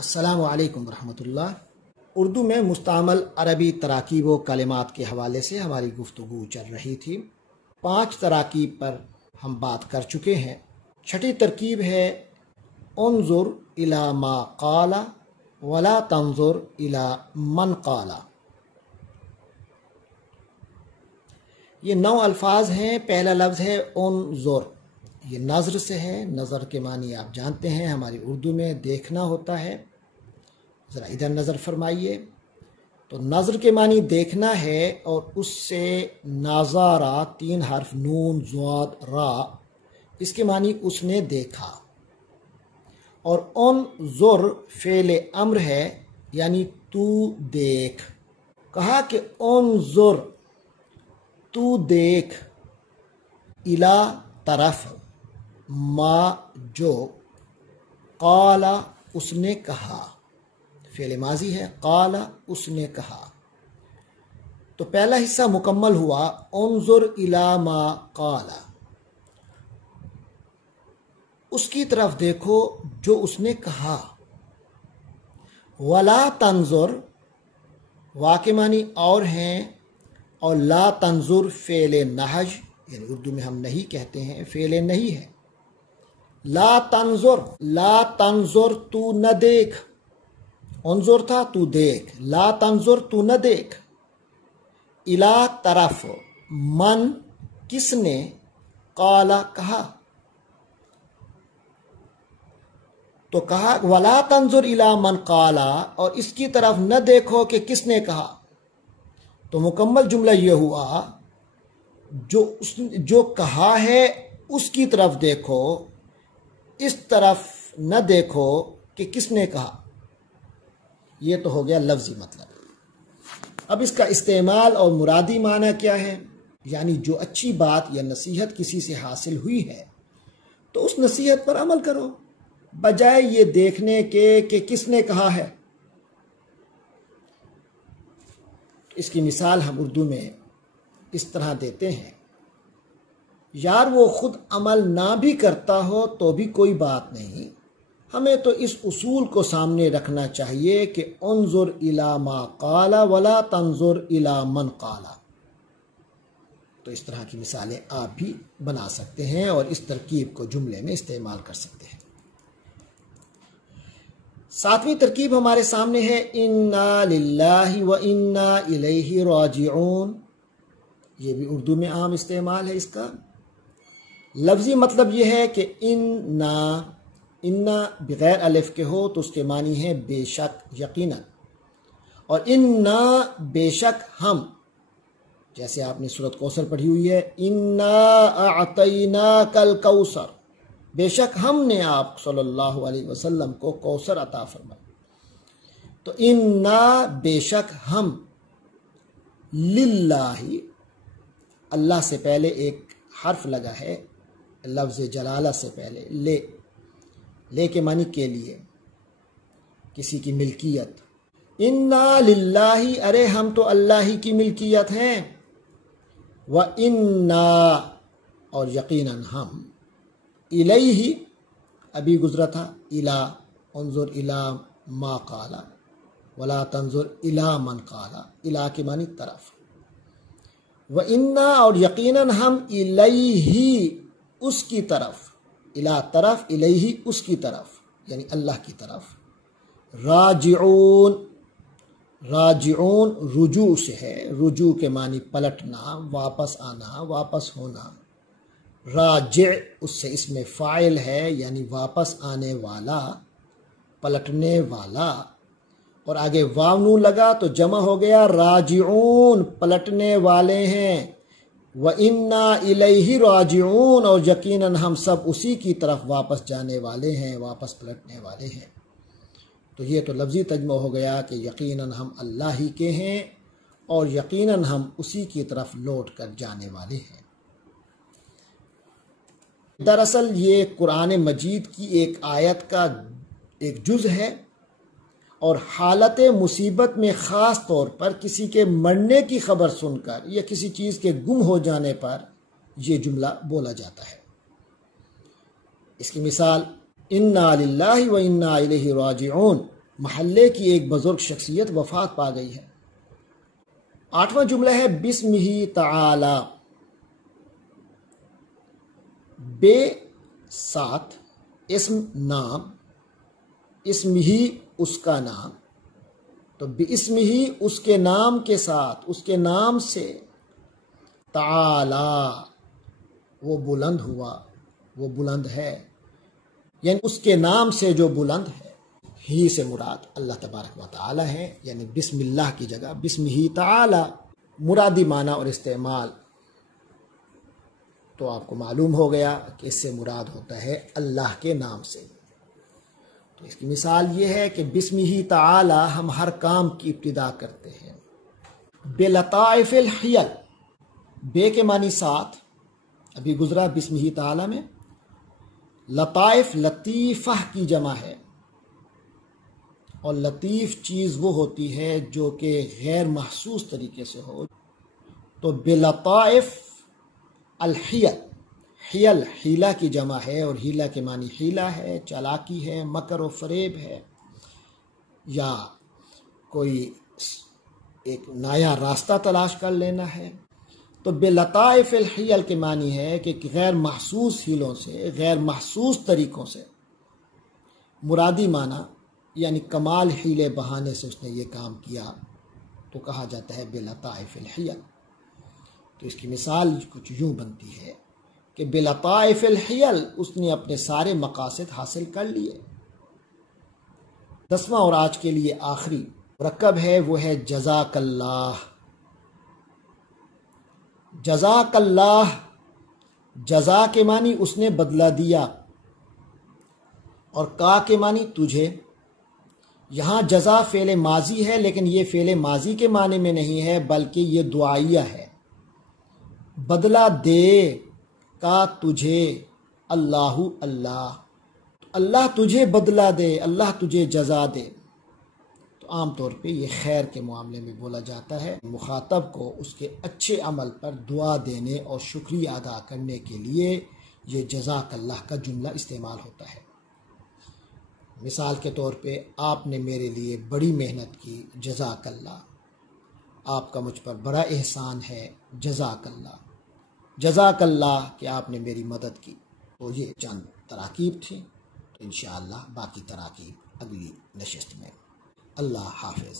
السلام علیکم ورحمۃ اللہ۔ اردو میں مستعمل عربی تراکیب و کلمات کے حوالے سے ہماری گفتگو چل رہی تھی۔ 5 تراکیب پر ہم بات کر چکے ہیں۔ چھٹی ترکیب ہے انظر الی ما قال ولا تنظر الی من قال۔ یہ 9 الفاظ ہیں۔ پہلا لفظ ہے انظر، یہ نظر سے ہے۔ نظر کے معنی آپ جانتے ہیں، ہماری اردو میں دیکھنا ہوتا ہے۔ ذرا ادھر نظر فرمائیے۔ تو نظر کے معنی دیکھنا ہے، اور اس سے ناظرہ 3 حرف نون ضاد را، اس کے معنی اس نے دیکھا۔ اور انظر فعل امر ہے، یعنی تو دیکھ۔ کہا کہ انظر تو دیکھ، الا طرف، ما جو، قال اس نے کہا، فعل ماضی ہے، قال اس نے کہا۔ تو پہلا حصہ مکمل ہوا، انظر الی ما قال، اس کی طرف دیکھو جو اس نے کہا۔ ولا تنظر، وا کے معنی اور ہیں، اور لا تنظر فعل نہج، یعنی اردو میں ہم نہیں کہتے ہیں، فعل نہیں ہے۔ لا تنظر، لا تنظر تو نہ دیکھ، انظر تھا تو دیکھ، لا تنظر تو نہ دیکھ، الا طرف، من کس نے، قال کہا۔ تو کہا ولا تنظر الی من قال، اور اس کی طرف نہ دیکھو کہ کس نے کہا۔ تو مکمل جملہ یہ ہوا، جو کہا ہے اس کی طرف دیکھو، اس طرف نہ دیکھو کہ کس نے کہا۔ یہ تو ہو گیا لفظی مطلب۔ اب اس کا استعمال اور مرادی معنی کیا ہے؟ یعنی جو اچھی بات یا نصیحت کسی سے حاصل ہوئی ہے تو اس نصیحت پر عمل کرو، بجائے یہ دیکھنے کے کہ کس نے کہا ہے۔ اس کی مثال ہم اردو میں اس طرح دیتے ہیں، یار وہ خود عمل نہ بھی کرتا ہو تو بھی کوئی بات نہیں، ہمیں تو اس اصول کو سامنے رکھنا چاہیے کہ انظر الی ما قال ولا تنظر الی من قال۔ تو اس طرح کی مثالیں آپ بھی بنا سکتے ہیں اور اس ترکیب کو جملے میں استعمال کر سکتے ہیں۔ 7ویں ترکیب ہمارے سامنے ہے انا للہ و انا الیہ راجعون۔ یہ بھی اردو میں عام استعمال ہے اس کا۔ لفظی مطلب یہ ہے کہ انا بغیر الف کے ہو تو اس کے معنی ہے بے شک، یقیناً، اور انا بے شک ہم، جیسے آپ نے سورۃ کوثر پڑھی ہوئی ہے، انا اعطیناک الکوثر، بے شک ہم نے آپ صلی اللہ علیہ وسلم کو کوثر عطا فرمایا۔ تو انا بے شک ہم، للہ، اللہ سے پہلے ایک حرف لگا ہے، لفظ جلالہ سے پہلے، لے کے معنی کے لیے، کسی کی ملکیت۔ انا للہ، ارے ہم تو اللہ ہی کی ملکیت ہیں، وَإِنَّا، اور یقیناً ہم، الیہ، ابھی گزرا تھا، الا، انظر الی ما قال ولا تنظر الی من قال، الا کے معنی طرف، وَإِنَّا، اور یقیناً ہم، الیہ، اس کی طرف، الا طرف، الیہ اس کی طرف، یعنی اللہ کی طرف، راجعون، راجعون رجوع سے ہے، رجوع کے معنی پلٹنا، واپس آنا، واپس ہونا۔ راجع اس سے اس میں فاعل ہے، یعنی واپس آنے والا، پلٹنے والا، اور آگے واو نون لگا تو جمع ہو گیا راجعون، پلٹنے والے ہیں۔ وَإِنَّا إِلَيْهِ رَاجِعُونَ، اور یقیناً ہم سب اسی کی طرف واپس جانے والے ہیں، واپس پلٹنے والے ہیں۔ تو یہ تو لفظی ترجمہ ہو گیا کہ یقیناً ہم اللہ ہی کے ہیں، اور یقیناً ہم اسی کی طرف لوٹ کر جانے والے ہیں۔ دراصل یہ قرآن مجید کی ایک آیت کا ایک جز ہے، اور حالت مصیبت میں خاص طور پر کسی کے مرنے کی خبر سن کر یا کسی چیز کے گم ہو جانے پر یہ جملہ بولا جاتا ہے۔ اس کی مثال انا للہ و انا الیہ راجعون، محلے کی ایک بزرگ شخصیت وفات پا گئی ہے۔ 8واں جملہ ہے بسمہ تعالی، بے ساتھ اسم نام، اسم ہی اس کا نام، تو باسم ہی اس کے نام کے ساتھ، اس کے نام سے، تعالی وہ بلند ہوا، وہ بلند ہے، یعنی اس کے نام سے جو بلند ہے، ہی سے مراد اللہ تبارک و تعالی ہے، یعنی بسم اللہ کی جگہ بسم ہی تعالی مرادی معنی اور استعمال تو آپ کو معلوم ہو گیا کہ اس سے مراد ہوتا ہے اللہ کے نام سے۔ تو اس کی مثال یہ ہے کہ بسم ہی تعالی ہم ہر کام کی ابتدا کرتے ہیں۔ بلطائف الحیل، بے کے معنی ساتھ، ابھی گزرا بسم ہی تعالی میں، لطائف لطیفہ کی جمع ہے، اور لطیف چیز وہ ہوتی ہے جو کہ غیر محسوس طریقے سے ہو، تو بلطائف الحیل، حیل حیلہ کی جمع ہے، اور حیلہ کے معنی حیلہ ہے، چالاکی ہے، مکر و فریب ہے، یا کوئی ایک نیا راستہ تلاش کر لینا ہے۔ تو بلطائف الحیل کے معنی ہے کہ غیر محسوس حیلوں سے، غیر محسوس طریقوں سے، مرادی معنی یعنی کمال حیلے بہانے سے اس نے یہ کام کیا تو کہا جاتا ہے بلطائف الحیل۔ تو اس کی مثال کچھ یوں بنتی ہے کہ بلطائف الحیل اس نے اپنے سارے مقاصد حاصل کر لیے۔ 10واں اور آج کے لیے آخری مرکب ہے، وہ ہے جزاک اللہ۔ جزاک اللہ، جزا کے معنی اس نے بدلہ دیا، اور کا کے معنی تجھے۔ یہاں جزا فعل ماضی ہے، لیکن یہ فعل ماضی کے معنی میں نہیں ہے بلکہ یہ دعائیہ ہے۔ بدلہ دے کا تجھے، اللہ اللہ، اللہ تجھے بدلہ دے، اللہ تجھے جزا دے۔ تو عام طور پہ یہ خیر کے معاملے میں بولا جاتا ہے، مخاطب کو اس کے اچھے عمل پر دعا دینے اور شکریہ ادا کرنے کے لیے یہ جزاک اللہ کا جملہ استعمال ہوتا ہے۔ مثال کے طور پہ آپ نے میرے لیے بڑی محنت کی، جزاک اللہ، آپ کا مجھ پر بڑا احسان ہے، جزاک اللہ، جزاک اللہ کہ آپ نے میری مدد کی۔ تو یہ چند تراکیب تھیں، تو انشاءاللہ باقی تراکیب اگلی نشست میں۔ اللہ حافظ۔